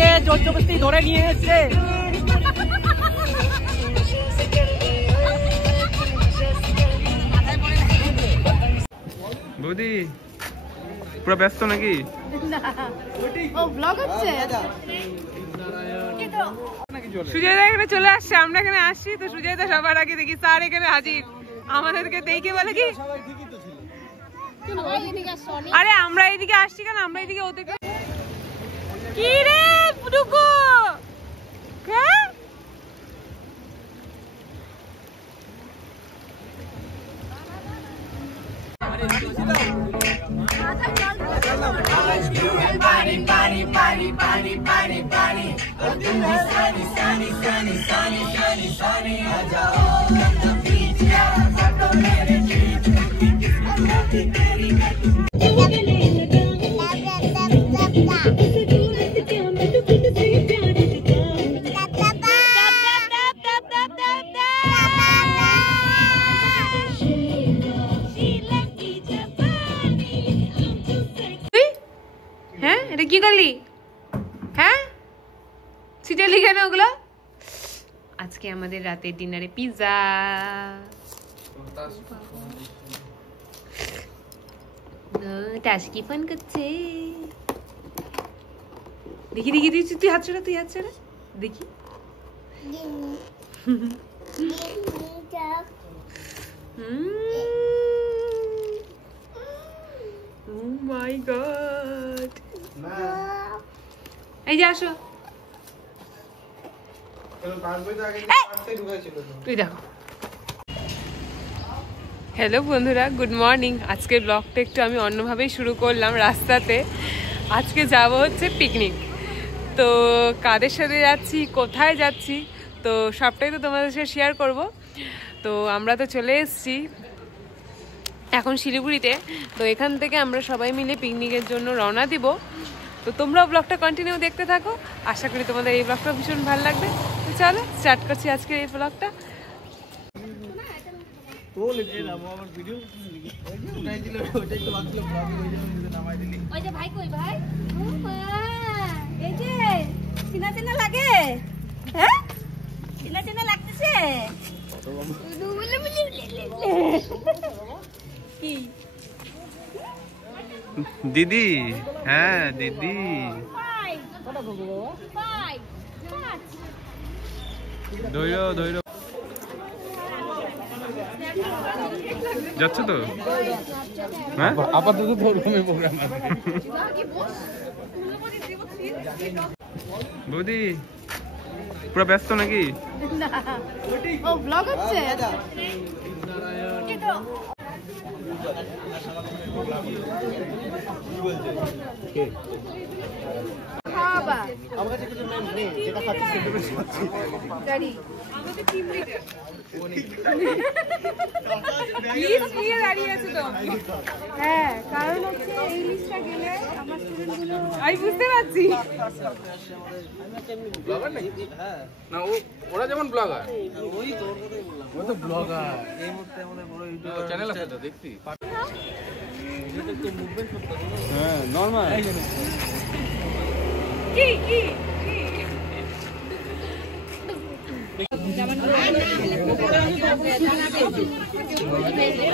দিয়ে জোর জবরদস্তি ধরে নিয়ে এসছে। বৌদি পুরো ব্যস্ত নাকি? সুজয়দা এখানে চলে আসছে, আমরা এখানে আসছি তো সুজয়দা সবার আগে দেখি স্যার এখানে হাজির। আমাদেরকে দেখে বলে কি আরে আমরা এইদিকে আসছি কেন, আমরা এইদিকে ওদের কি রে পুটুকু হ্যাঁ কি করলি? হ্যাঁ সিটে লিখে না ওগুলো। আজকে আমাদের রাতের ডিনারে পিৎজা। টাসকি ফোন করছে, দেখি দেখি তুই হাত ছড়া, তুই হাত ছড়া দেখি। Oh my God! এই যে আসো, তুই দেখো। হ্যালো বন্ধুরা, গুড মর্নিং। আজকের ব্লগটা একটু আমি অন্যভাবেই শুরু করলাম রাস্তাতে। আজকে যাব হচ্ছে পিকনিক। তো কাদের সাথে যাচ্ছি, কোথায় যাচ্ছি, তো সবটাই তো তোমাদের সাথে শেয়ার করব। তো আমরা তো চলে এসেছি এখন শিলিগুড়িতে। তো এখান থেকে আমরা সবাই মিলে পিকনিকের জন্য রওনা দিব। তো তোমরাও ব্লগটা কন্টিনিউ দেখতে থাকো, আশা করি তোমাদের এই ব্লগটা ভীষণ ভালো লাগবে। তো চলো স্টার্ট করছি আজকের এই ব্লগটা। দিদি, হ্যাঁ দিদি ধৈর্য ধৈর্য যাচ্ছে তো। হ্যাঁ আপাতত প্রোগ্রাম। বৌদি পুরো ব্যস্ত নাকি? হ্যাঁ, কারণ হচ্ছে এই লিস্টটা গেলে আমার স্টুডেন্টগুলো আমি বুঝতে পারছি না, ওরা যেমন ব্লগার, ও তো ব্লগার। এই মুহূর্তে আমাদের বড় ইউটিউব চ্যানেল আছে তো দেখছি। হ্যাঁ নরমাল। কি কি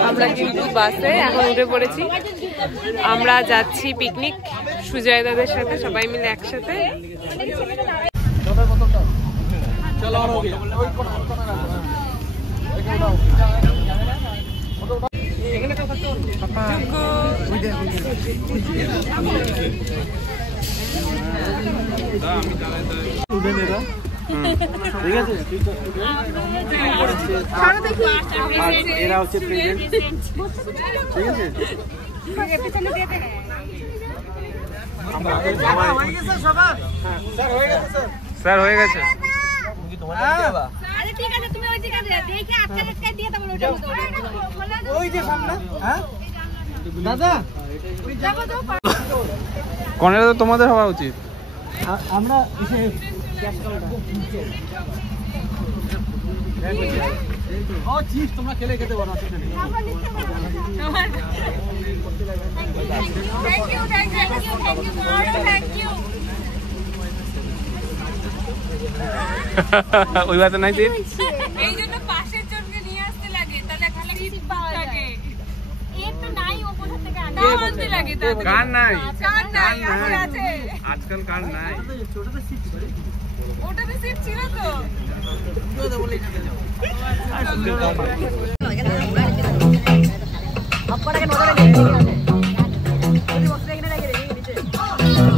আমরা কিন্তু বাসে এখন উঠে পড়েছি। আমরা যাচ্ছি পিকনিক সুজয় দাদের সাথে, সবাই মিলে একসাথে। ঠিক আছে, এরা হচ্ছে প্রেজেন্ট। ঠিক আছে, স্যার হয়ে গেছে। দাদা কনেরা তো তোমাদের হওয়া উচিত। আমরা তোমরা খেলে খেতে পারো। ওই বাতে নাই সিট। এই জন্য পাশের জনকে নিয়ে আসতে লাগে, তাহলে খালি সিট পাওয়া থাকে। এর তো নাই, ও কোথা থেকে আনতে লাগে? কার নাই? কার নাই? আছে আজকাল কার নাই? ওটাতে সিট ছিল তো।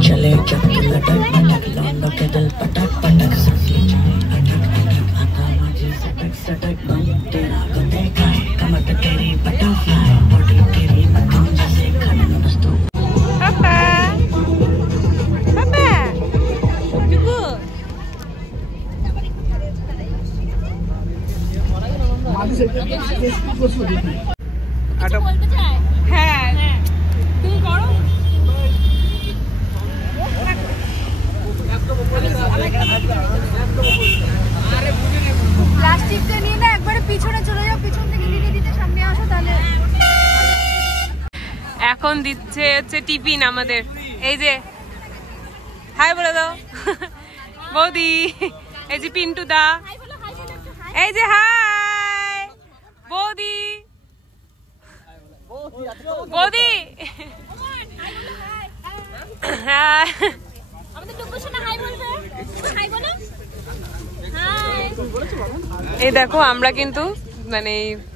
चले जब तू लटक लटक लौंडों के दिल पटक पटक सांसें जाए अटक आका मुझे सटक सटक बम तेरा को देखा है कमर पे तेरी बटरफ्लाई बॉडी तेरी मटन जैसे खनन मस्तू पापा पापा जुगु হ্যাঁ তুমি করো। প্লাস্টিকটা নিয়ে না একবারে পিছনে চলে যাও, পিছন থেকে দিতে দিতে সামনে আসো, তাহলে এখন দিচ্ছে হচ্ছে টিফিন আমাদের। এই যে হাই বলে দাও বৌদি, এই যে পিন্টু দা, এই যে হাই বৌদি, বৌদি হ্যাঁ এই দেখো আমরা কিন্তু মানে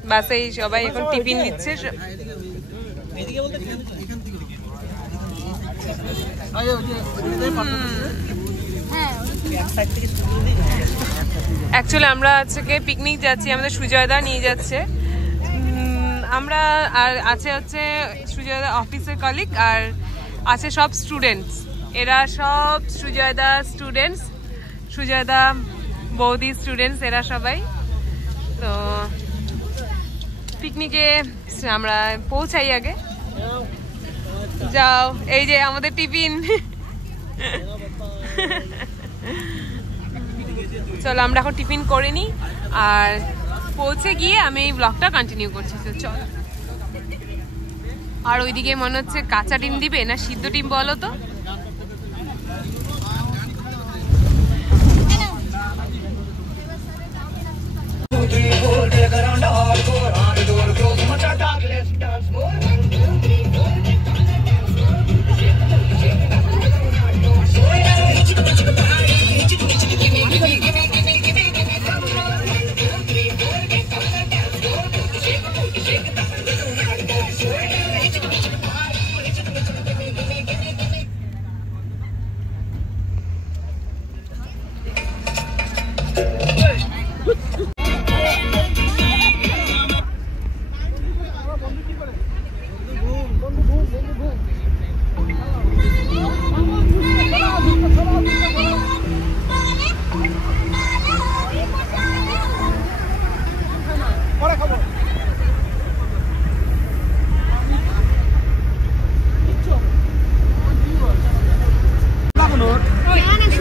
বাসে সবাই এখন টিফিন দিচ্ছে। অ্যাকচুয়ালি আমরা আজকে পিকনিক যাচ্ছি, আমাদের সুজয়দা নিয়ে যাচ্ছে। আমরা আর আছে হচ্ছে সুজয়দা অফিসের কলিগ, আর আছে সব স্টুডেন্টস। এরা সব সুজয়দা স্টুডেন্টস, সুজয়দা বৌদি স্টুডেন্টস, এরা সবাই। তো পিকনিকে আমরা পৌঁছাই আগে। যাও, এই যে আমাদের টিফিন। চলো আমরা এখন টিফিন করে নিই, আর পৌঁছে গিয়ে আমি এই ব্লগটা কন্টিনিউ করছি। তো চলো। আর ওইদিকে মনে হচ্ছে কাঁচা ডিম দিবে না সিদ্ধ ডিম বলো তো।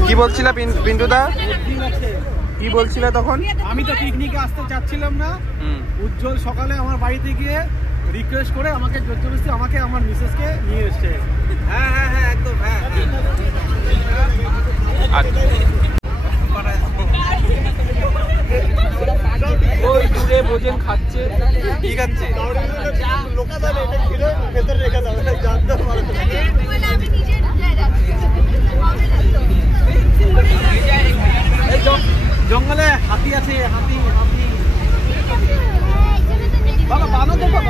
কি বলছিলা পিন্টুদা, কি বলছিলা তখন? আমি তো পিকনিকে আসতে চাচ্ছিলাম না। উজ্জ্বল সকালে আমার বাড়িতে গিয়ে রিকোয়েস্ট করে আমাকে জোরজবরদস্তি আমাকে আমার মিসেসকে নিয়ে এসছে। হ্যাঁ হ্যাঁ হ্যাঁ একদম হ্যাঁ। ওই দূরে ভোজন খাচ্ছে, কি খাচ্ছে? জঙ্গলে হাতি আছে, হাতি হাতি বাবা বানো দেখো।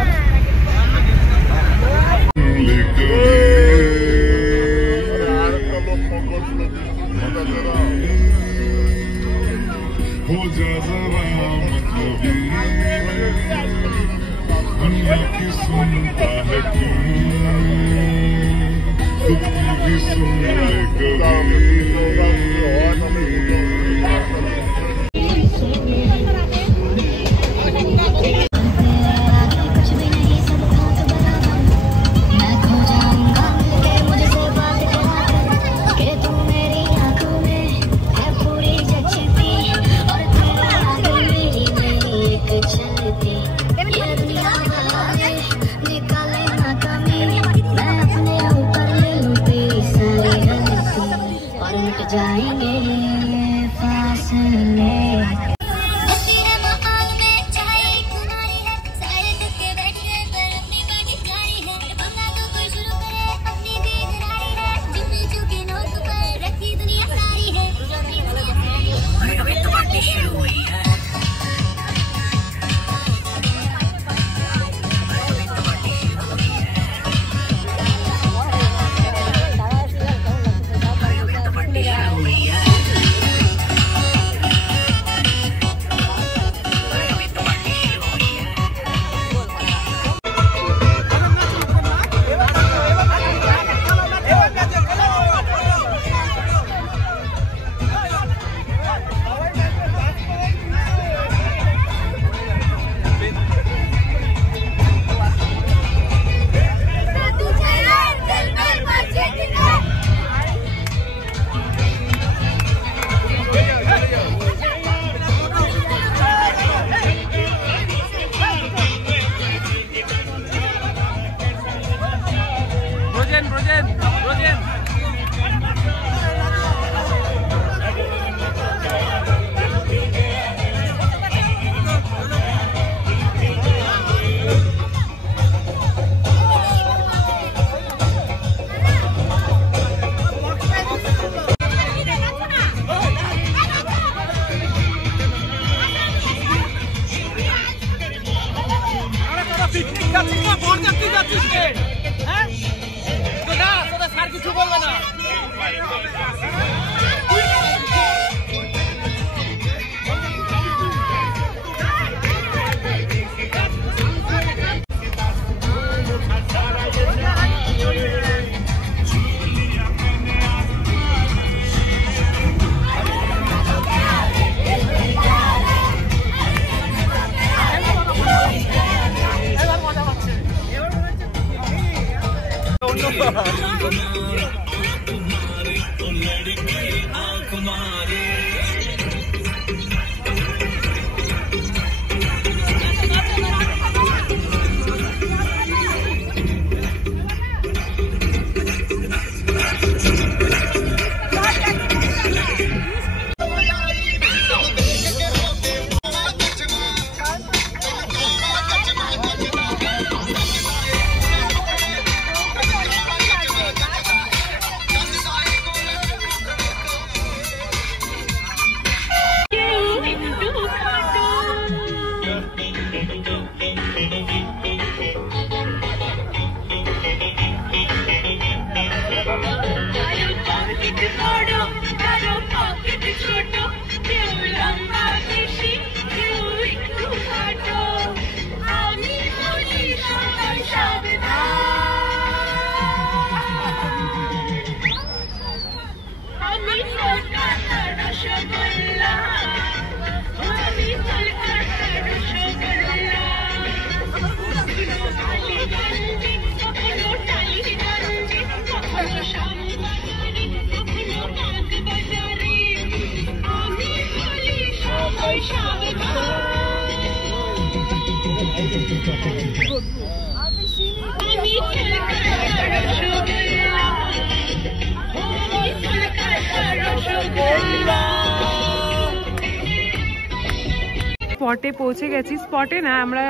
স্পটে পৌঁছে গেছি, স্পটে না আমরা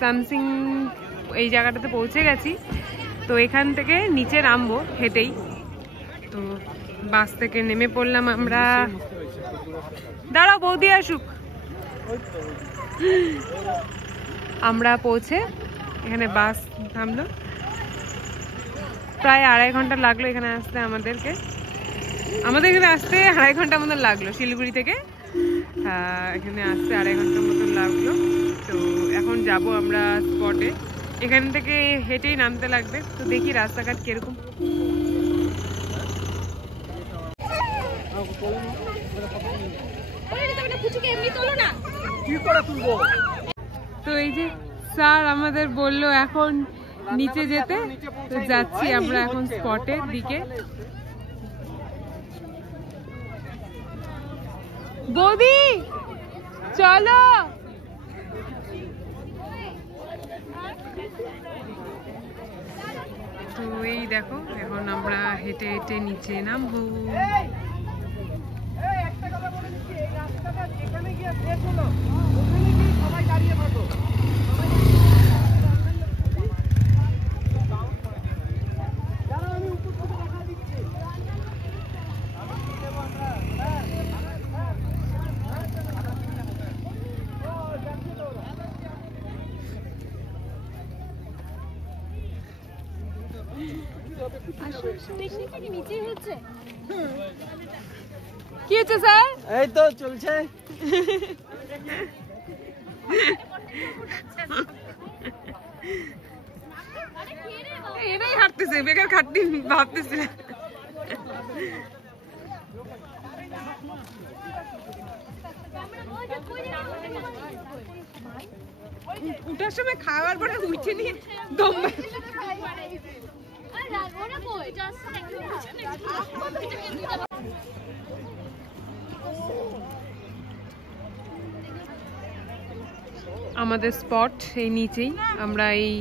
সামসিং এই জায়গাটাতে পৌঁছে গেছি। তো এখান থেকে নিচে নামবো হেঁটেই। তো বাস থেকে নেমে পড়লাম আমরা। দাঁড়াও বৌদি আসুক। আমরা পৌঁছে এখানে বাস থামলো, প্রায় 2.5 ঘন্টা লাগলো এখানে আসতে। আমাদের এখানে আসতে 2.5 ঘন্টা মতন লাগলো, শিলিগুড়ি থেকে এখানে আসতে 2.5 ঘন্টার মতন লাগলো। তো এখন যাব আমরা স্পটে, এখান থেকে হেঁটেই নামতে লাগবে। তো দেখি রাস্তাঘাট কিরকম। তো এই যে স্যার আমাদের বললো এখন নিচে যেতে, তো যাচ্ছি আমরা এখন স্পটের দিকে। বৌদি চলো। তো এই দেখো এখন আমরা হেঁটে হেঁটে নিচে নামবো। কি হচ্ছে স্যার? এই তো চলছে। এটাই হাঁটতেছে, বেকার খাটনি ভাবতেছে। উঠার সময় খাওয়ার পরে উঠে নিয়ে দম। আমাদের স্পট এই নিচেই, আমরা এই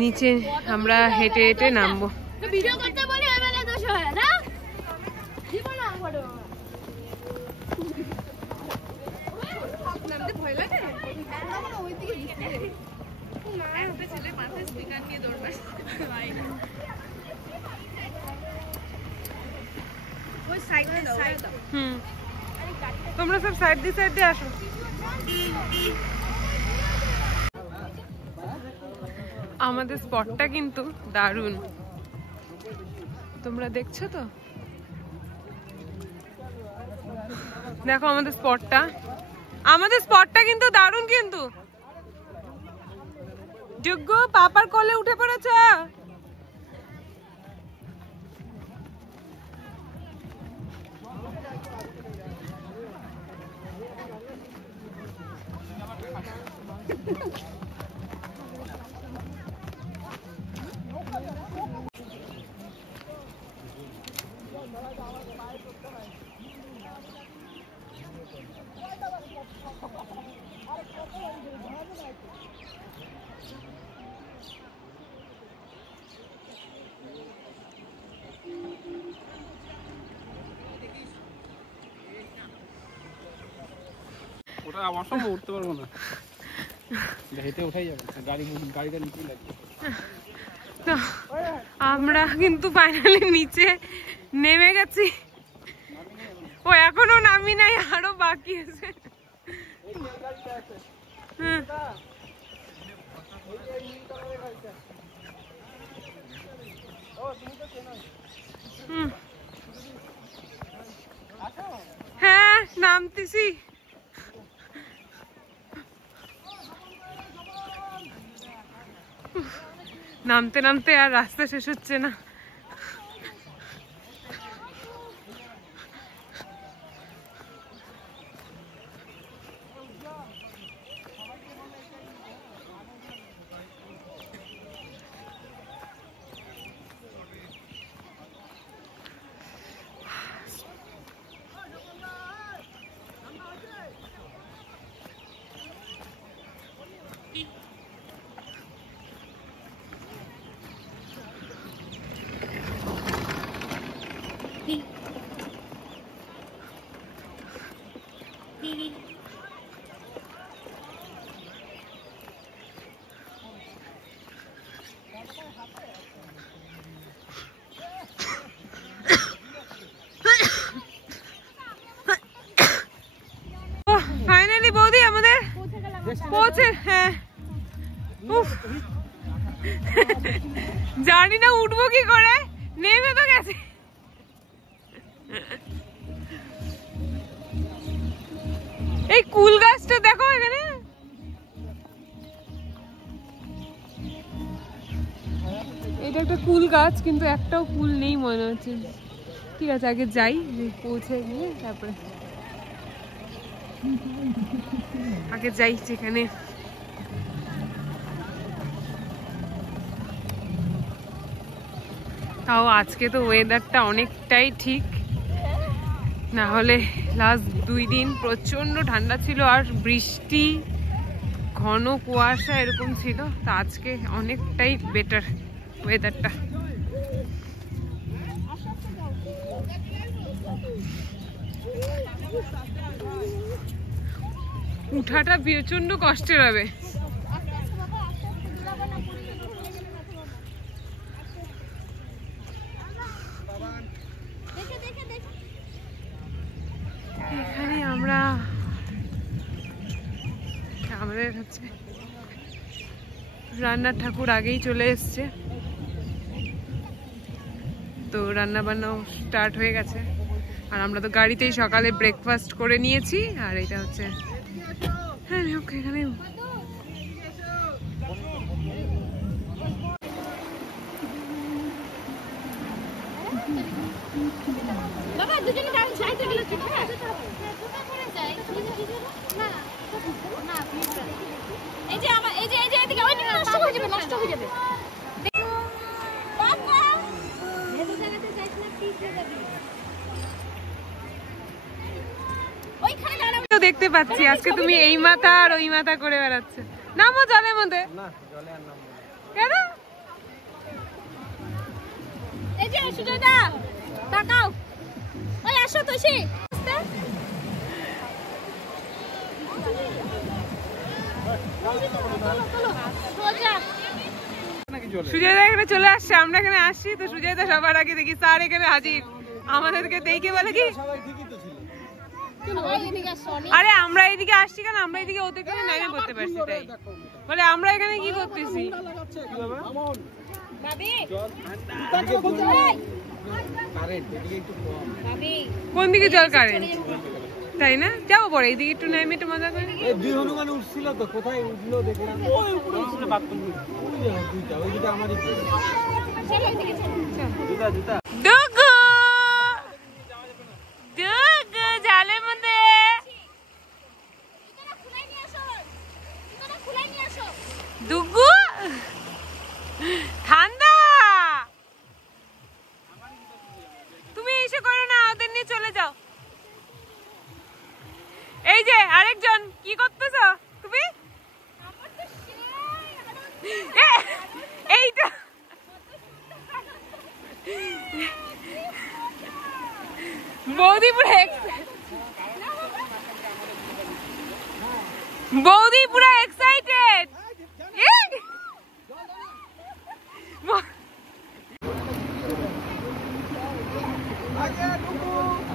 নিচে আমরা হেঁটে হেঁটে নামবো। ভিডিও করতে বলি এবেলা দোষ হয় না দিব না বড় নামতে ভয় লাগে আমরা ওই দিকে গেছি না একটা ছেলে মাথায় স্পিকার নিয়ে দৌড়ায় ওই সাইডে দাও তোমরা সব সাইড দিয়ে আসো। আমাদের স্পটটা কিন্তু দারুণ, তোমরা দেখছো তো? দেখো আমাদের স্পটটা কিন্তু দারুণ। কিন্তু যোগ্য পাপার কোলে উঠে পড়েছ। ওটা অসম্ভব, উঠতে পারবো না, হেঁটে উঠাই যাবে, গাড়িটা নিচেই লাগবে। তো আমরা কিন্তু ফাইনালি নিচে নেমে গেছি। ও এখনো নামি নাই, আরো বাকি আছে। হ্যাঁ নামতেছি। নামতে নামতে আর রাস্তা শেষ হচ্ছে না। ফাইনালি বৌদি আমাদের পৌঁছে, হ্যাঁ জানি না উঠবো কি করে, নেমে তো গেছে। এই কুল গাছটা দেখো এখানে, এটা একটা কুল গাছ কিন্তু একটাও কুল নেই মনে হচ্ছে। ঠিক আছে আগে যাই, পৌঁছে গিয়ে তারপরে আগে যাই যেখানে তাও আজকে তো ওয়েদারটা অনেকটাই ঠিক, না হলে লাস্ট 2 দিন প্রচন্ড ঠান্ডা ছিল আর বৃষ্টি ঘন কুয়াশা এরকম ছিল। তা আজকে অনেকটাই বেটার ওয়েদারটা। উঠাটা প্রচন্ড কষ্টের হবে। এখানে আমরা আমাদের হচ্ছে রান্নার ঠাকুর আগেই চলে এসছে, তো রান্না বান্নাও স্টার্ট হয়ে গেছে। আর আমরা তো গাড়িতেই সকালে ব্রেকফাস্ট করে নিয়েছি। আর এটা হচ্ছে হ্যাঁ ওকে এখানে বাবা দুজনে গাড়ি সাইডে গেল ঠিক আছে করে যাই না না এই যে আমার এই যে এদিকে ওই নষ্ট হয়ে যাবে বাবা এই জায়গাতে যাইছ না প্লিজ যাবি ওইখানে দাঁড়াও। তো দেখতে পাচ্ছি আজকে তুমি এই মাথা আর ওই মাথা করে বেড়াচ্ছ। নামো জলের মধ্যে। না জলে আর নামবো না। কেন? যে সুজয়দা তাকাও, ওই আসো তোষি। সুজয়দা এখানে চলে আসছে, আমরা এখানে আসছি তো সুজয়দা সবার আগে দেখি স্যার এখানে হাজির। আমাদেরকে দেখে বলে কি আরে আমরা এইদিকে আসছি কেন, আমরা এইদিকে ওদের কাছে নাইমে করতে পারছি, তাই বলে আমরা এখানে কি করতেছি। কোন দিকে জল কারেন্ট, তাই না? যাবো পরে এইদিকে একটু নাইমে একটু মজা করে। দুই হনুমান উঠছিল তো, কোথায় উঠলো দেখলাম ওই উপরে উঠছিল বাথরুম, দুইটা ওইদিকে আমারই জুতা জুতা। ডুগু ডুগু জালের মধ্যে ডুগু ঠান্ডা, তুমি এসে করো না, ওদের নিয়ে চলে যাও। এই যে আরেকজন কি করতেছ তুমি? এইটা বৌদি পুরো এক্সাইটেড।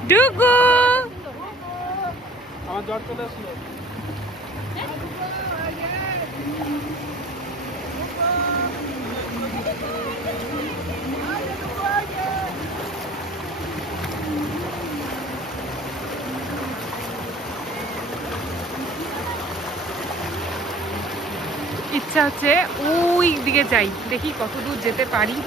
ডুগু আমার জ্বর চলে আসলো। ইচ্ছা হচ্ছে ওই দিকে যাই, দেখি কত দূর যেতে পারি।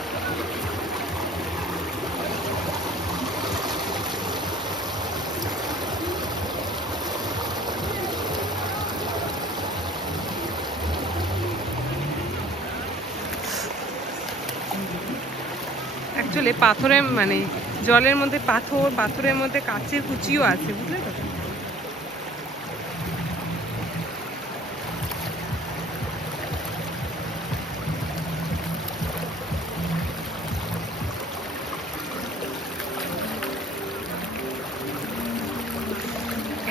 অ্যাকচুয়ালি পাথরের মানে জলের মধ্যে পাথরের মধ্যে কাচের কুচিও আছে, বুঝলে তো?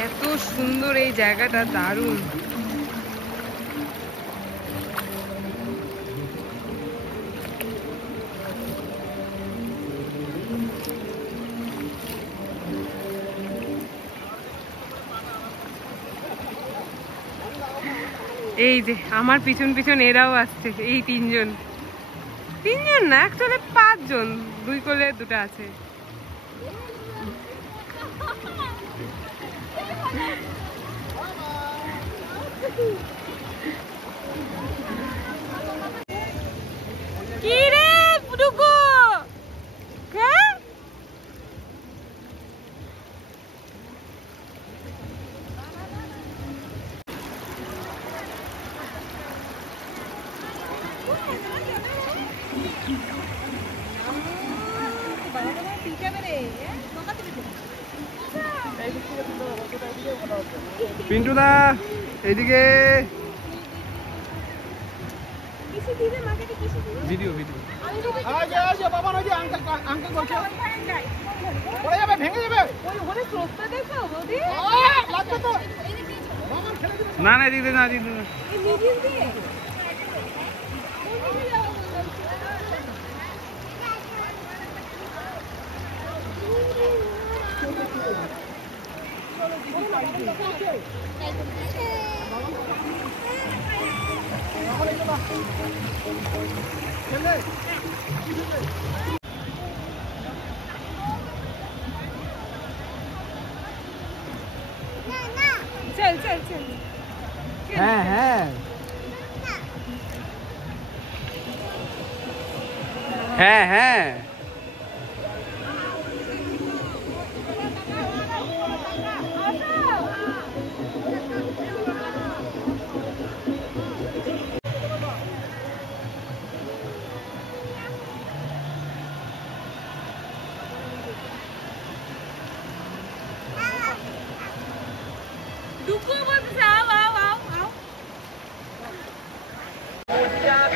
এত সুন্দর এই জায়গাটা, দারুণ। এই যে আমার পিছন পিছন এরাও আসছে, এই তিনজন না অ্যাকচুয়ালি 5 জন, 2 কোলে 2টা আছে। কি রে ডুগু, হ্যাঁ পিন্টু দা এইদিকে ভিডিও ভিডিও বাবা নয় যে আঙ্কেল বলছে পড়ে যাবে, ভেঙে যাবে। লাগবে তো না না দিদি না দিদি না। চল চল চল। হ্যাঁ হ্যাঁ হ্যাঁ হ্যাঁ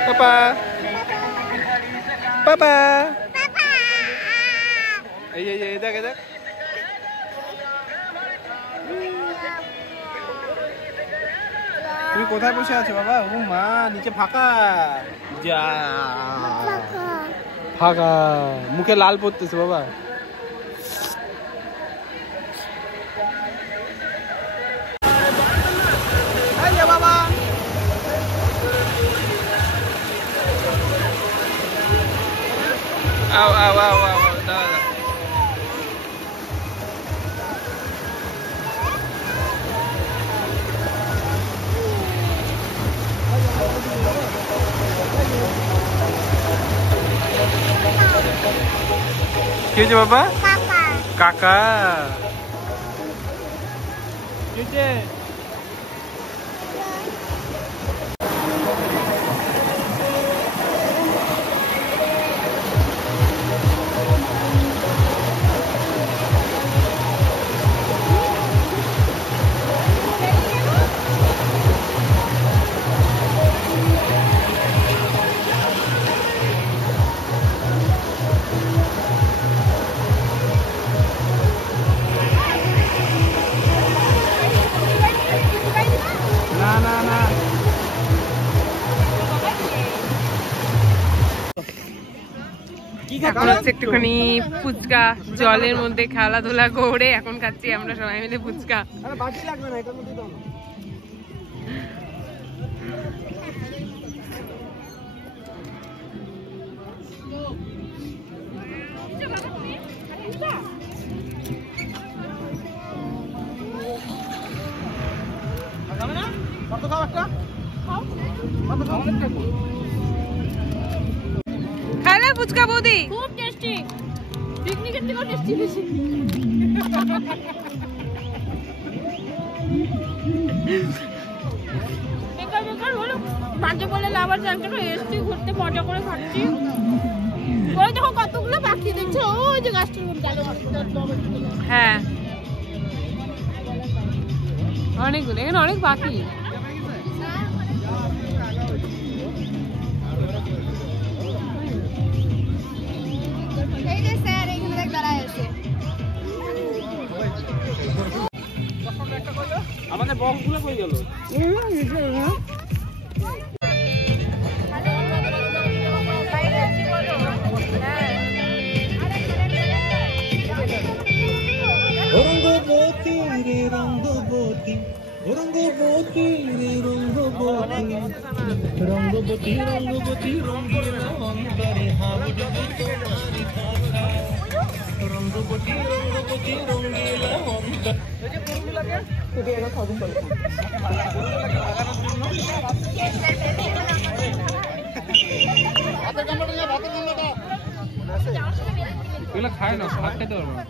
Papa. Papa. এই এই দেখ দেখ তুমি কোথায় বসে আছো বাবা? ও মা, নিচে ফাঁকা। যা ফাঁকা, মুখে লাল পড়তেছে বাবা। বাবা আও আও আও আও দাদা কি হয়েছে বাবা? কাকা কি হয়েছে? এখন হচ্ছে একটুখানি ফুচকা, জলের মধ্যে খেলাধুলা করে এখন খাচ্ছি আমরা সবাই মিলে ফুচকা। খাইলে ফুচকা বৌদি? খুব টেস্টি, পিকনিকের থেকেও টেস্টি বেশি। বেকার বেকার হলো বাজে বলে লাভ আছে, একটা এসছি ঘুরতে মজা করে খাচ্ছি। ওই দেখো কতগুলো পাখি দেখছো, ওই যে গাছটার মধ্যে গেল। হ্যাঁ অনেকগুলো, এখানে অনেক পাখি। এই যে স্যার এইখানে দেখ দাঁড়ায় আছে। আমাদের বক্সগুলো কই গেল? রঙ্গবতী রে রঙ্গবতী, রঙ্গবতী রে রঙ্গবতী, রঙ্গবতী রঙ্গবতী রঙ্গিলা অন্তরে হাওড়ে তোমারি কথা, রঙ্গবতী রঙ্গবতী রঙ্গিলা অন্তরে। এগুলো খায় না, ভাত খেতে পারবো না।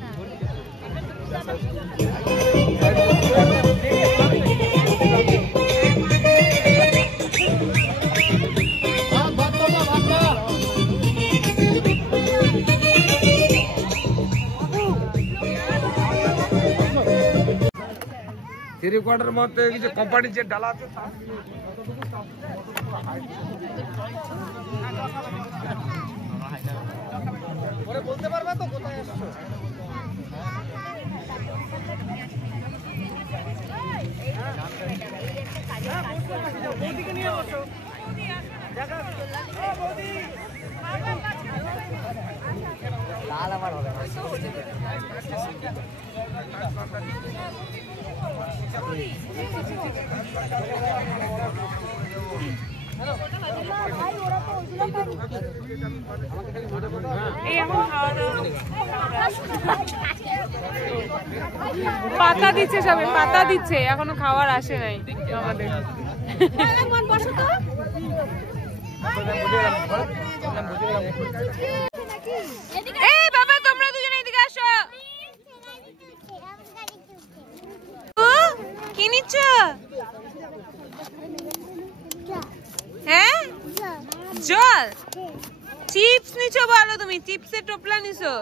থ্রি কোয়ার্টার মধ্যে কিছু কোম্পানির যে ডালা আছে বলতে পারবে তো কোথায় এসছো? লাল আমার হবে না। পাতা দিচ্ছে, সবাই পাতা দিচ্ছে, এখনো খাবার আসে নাই আমাদের। এই বাবা তোমরা দুজনে এদিকে আসো। কি নিচ্ছ? হ্যাঁ জল। চিপস নিছো? বলো তুমি চিপসের টোপলা নিছো?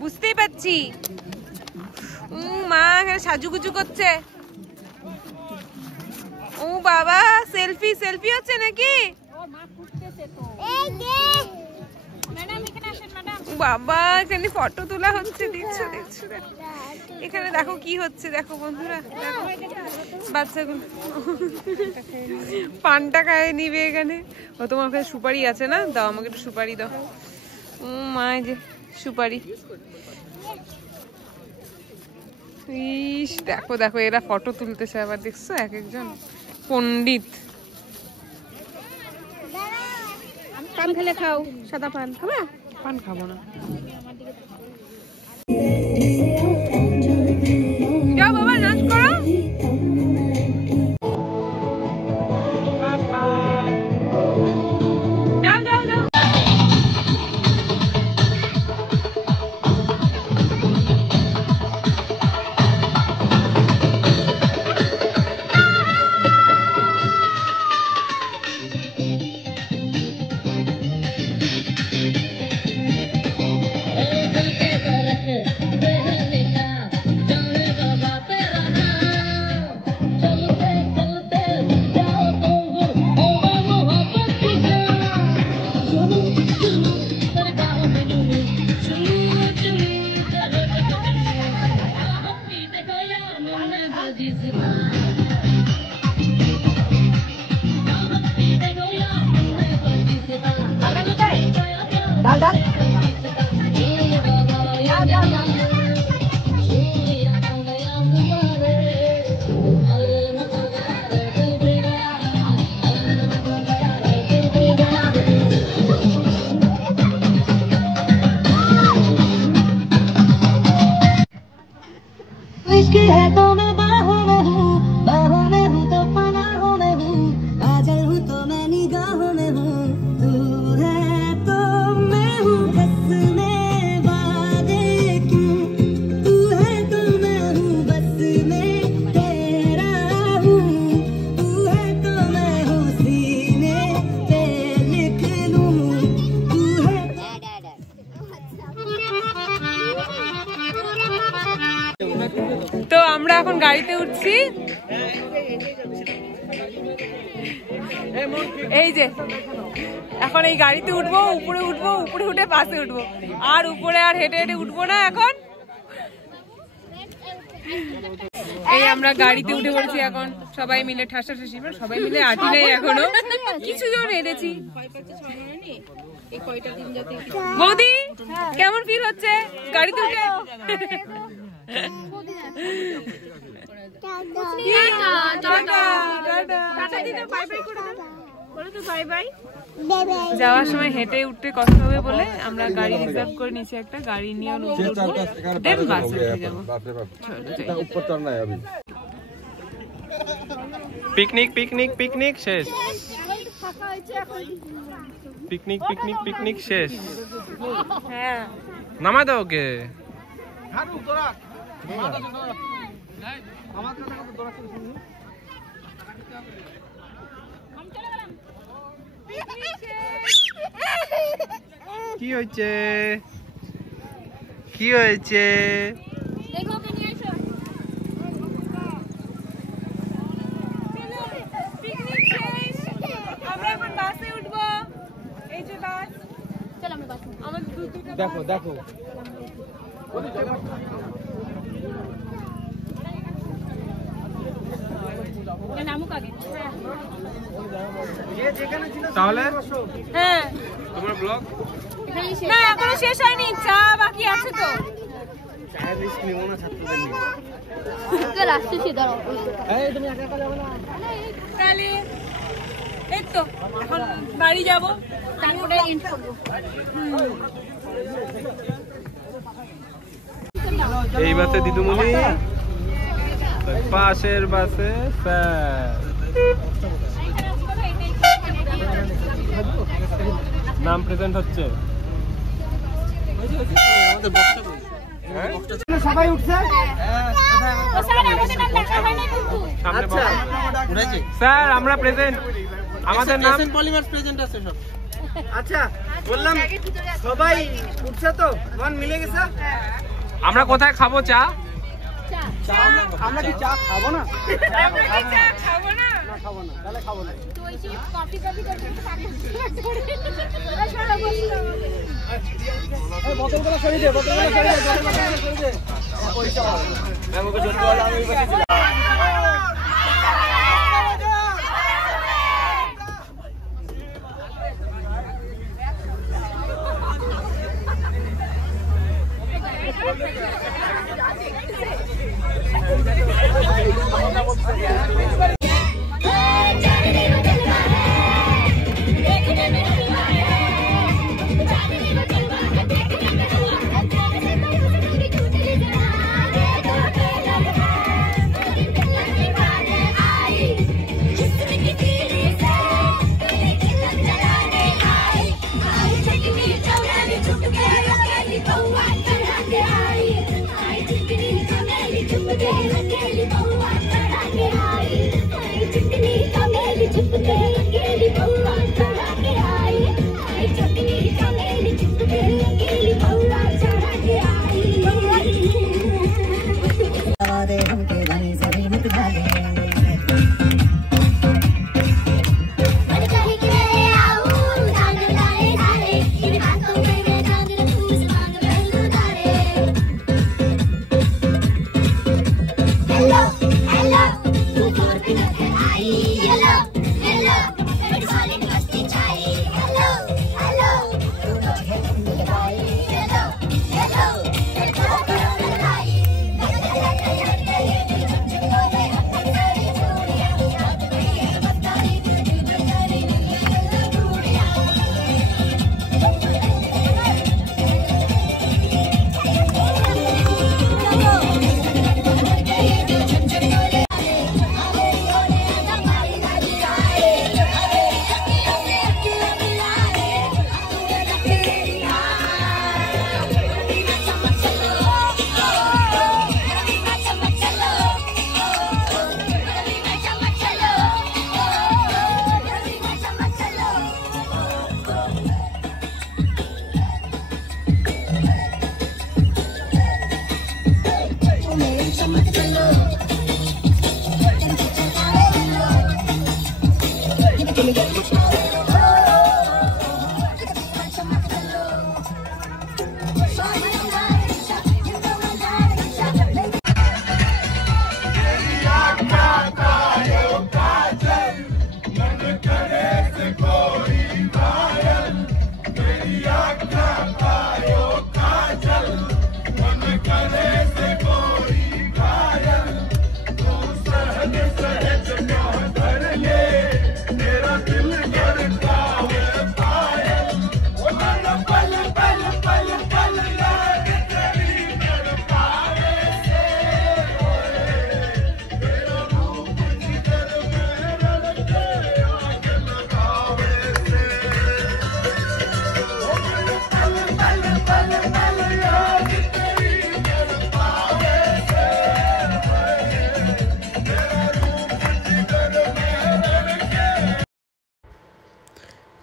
বুঝতেই পারছি। মা এখানে সাজুগুজু করছে। ও বাবা সেলফি সেলফি হচ্ছে নাকি? ম্যাডাম বাবা এখানে ফটো তোলা হচ্ছে, দেখছো দেখছো দেখো এখানে দেখো কি হচ্ছে, দেখো বন্ধুরা দেখো বাচ্চাগুলো পানটা খায় নিবে এখানে। ও তোমার কাছে সুপারি আছে না, দাও আমাকে একটু সুপারি দাও। ও মা যে সুপারি, ইস দেখো দেখো এরা ফটো তুলতেছে আবার, দেখছো এক একজন পণ্ডিত। পান খেলে খাও, সাদা পান খাবে? পান খাবো না। যাও বাবা নাচ করো। যাও যাও যাও। তো আমরা এখন গাড়িতে উঠছি, এই যে এখন এই গাড়িতে উঠবো, উপরে উঠবো, উপরে উঠে পাশে উঠবো, আর উপরে আর হেঁটে হেঁটে উঠবো না এখন। এই আমরা গাড়িতে উঠে পড়েছি এখন সবাই মিলে, ঠাসাঠাসি সবাই মিলে, আটি নেই এখনো, কিছু জন হেঁটেছি। বৌদি কেমন ফিল হচ্ছে গাড়িতে উঠে? যাওয়ার সময় হেঁটে উঠতে কষ্ট হবে বলে আমরা গাড়ি রিজার্ভ করে নিয়েছি, একটা গাড়ি নিয়ে দেন বাসে যাবো। পিকনিক পিকনিক পিকনিক শেষ, পিকনিক পিকনিক পিকনিক শেষ। হ্যাঁ নামাই দাও ওকে। কি হয়েছে, কি হয়েছে? দেখো দেখো তাহলে হ্যাঁ তোমার ব্লগ না এখনো শেষ হয়নি, চা বাকি আছে তো। চায়ের রিস্ক নিও না ছাত্রদের নিয়ে। তাহলে এই তো এখন বাড়ি যাব, তারপরে এই বাসে দিদুমণি, পাশের বাসে স্যার। নাম প্রেজেন্ট হচ্ছে, সবাই উঠছে। স্যার আমরা প্রেজেন্ট, আমাদের নাম পলিমার প্রেজেন্ট আছে সব। আচ্ছা বললাম সবাই উঠছে তো, মন মিলে গেছে। আমরা কোথায় খাবো চা? আমরা কি চা খাবো না? খাবো না, খাবো না, তাহলে খাবো না। বোতলগুলো সরিয়ে দে, বোতলগুলো সরিয়ে দে, বোতলগুলো সরিয়ে দে।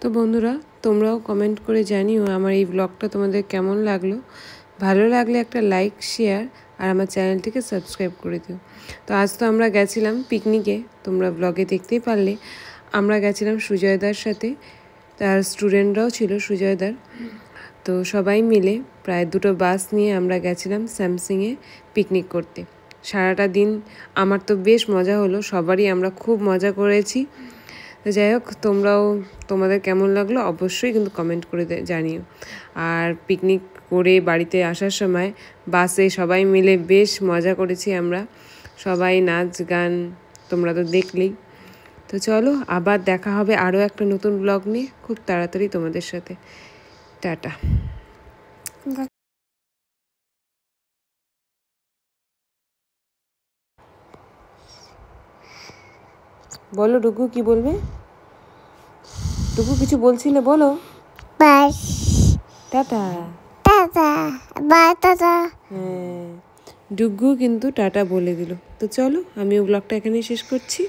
তো বন্ধুরা, তোমরাও কমেন্ট করে জানিও আমার এই ব্লগটা তোমাদের কেমন লাগলো। ভালো লাগলে একটা লাইক, শেয়ার আর আমার চ্যানেলটিকে সাবস্ক্রাইব করে দিও। তো আজ তো আমরা গেছিলাম পিকনিকে, তোমরা ব্লগে দেখতেই পারলে। আমরা গেছিলাম সুজয়দার সাথে, তার স্টুডেন্টরাও ছিল সুজয়দার। তো সবাই মিলে প্রায় 2টো বাস নিয়ে আমরা গেছিলাম স্যামসিংয়ে পিকনিক করতে। সারাটা দিন আমার তো বেশ মজা হলো, সবারই আমরা খুব মজা করেছি। তো যাই হোক, তোমরাও তোমাদের কেমন লাগলো অবশ্যই কিন্তু কমেন্ট করে জানিও। আর পিকনিক করে বাড়িতে আসার সময় বাসে সবাই মিলে বেশ মজা করেছি আমরা, সবাই নাচ গান তোমরা তো দেখলেই। তো চলো, আবার দেখা হবে আরও একটা নতুন ব্লগ নিয়ে খুব তাড়াতাড়ি তোমাদের সাথে। টাটা। বলো ডুগু, কি বলবে? ডুগু কিছু বলছিলে, বলো। বাস টাটা। Tata bye tata. হ্যাঁ, ডুগু কিন্তু টাটা বলে দিল। তো চলো, আমিও ব্লগটা এখানেই শেষ করছি।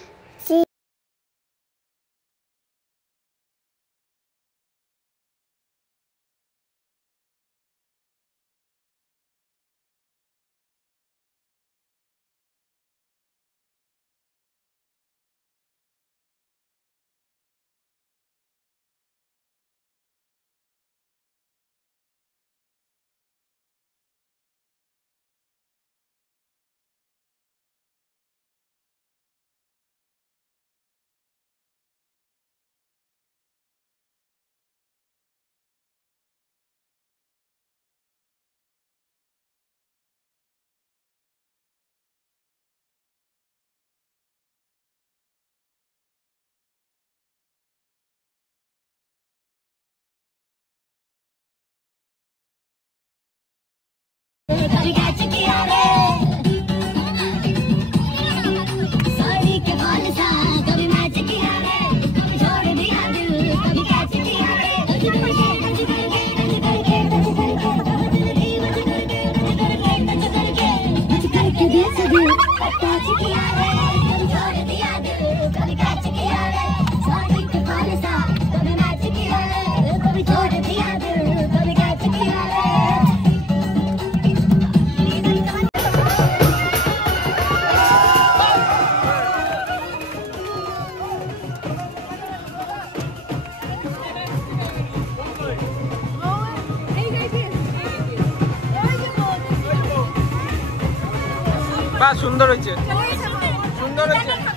कभी कैच किया रे सॉरी के बोल सा कभी मैच किया रे कभी छोड़ दिया दिल कभी कैच किया रे বাহ সুন্দর হয়েছে সুন্দর হয়েছে